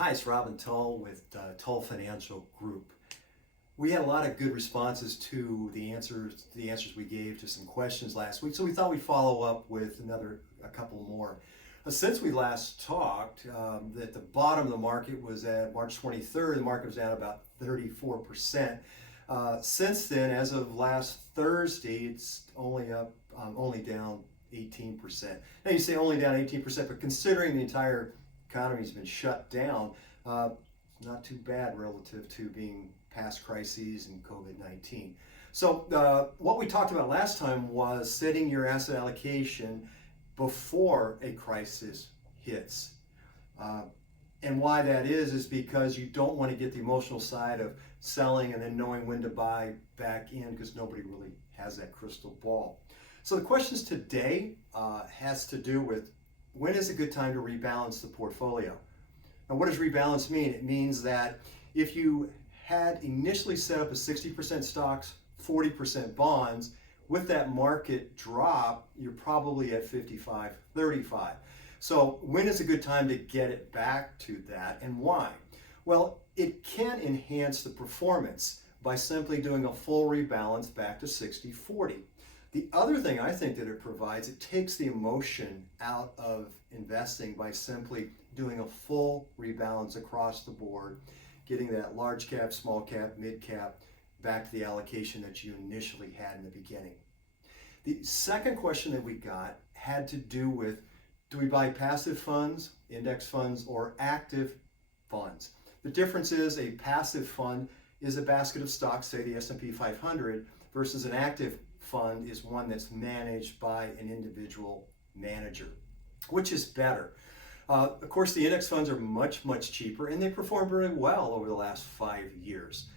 Hi, it's Robin Tull with Tull Financial Group. We had a lot of good responses to the answers we gave to some questions last week, so we thought we'd follow up with a couple more. Since we last talked, at the bottom of the market was at March 23rd. The market was down about 34%. Since then, as of last Thursday, it's only down 18%. Now you say only down 18%, but considering the entire economy's been shut down, not too bad relative to being past crises and COVID-19. So what we talked about last time was setting your asset allocation before a crisis hits. Uh, and why that is because you don't want to get the emotional side of selling and then knowing when to buy back in, because nobody really has that crystal ball. So the questions today has to do with, when is a good time to rebalance the portfolio? Now, what does rebalance mean? It means that if you had initially set up a 60% stocks, 40% bonds, with that market drop, you're probably at 55-35. So when is a good time to get it back to that, and why? Well, it can enhance the performance by simply doing a full rebalance back to 60-40. The other thing I think that it provides, it takes the emotion out of investing by simply doing a full rebalance across the board, getting that large cap, small cap, mid cap back to the allocation that you initially had in the beginning. The second question that we got had to do with, do we buy passive funds, index funds, or active funds? The difference is, a passive fund is a basket of stocks, say the S&P 500, versus an active fund is one that's managed by an individual manager. Which is better? Of course, the index funds are much, much cheaper, and they perform very well over the last 5 years.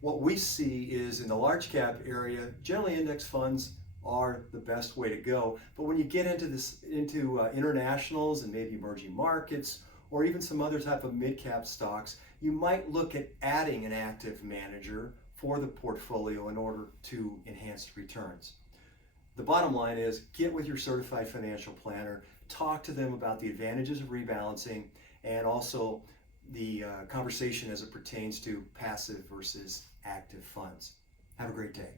What we see is, in the large cap area, generally index funds are the best way to go. But when you get into internationals and maybe emerging markets, or even some other type of mid-cap stocks, you might look at adding an active manager for the portfolio in order to enhance returns. The bottom line is, get with your certified financial planner, talk to them about the advantages of rebalancing, and also the conversation as it pertains to passive versus active funds. Have a great day.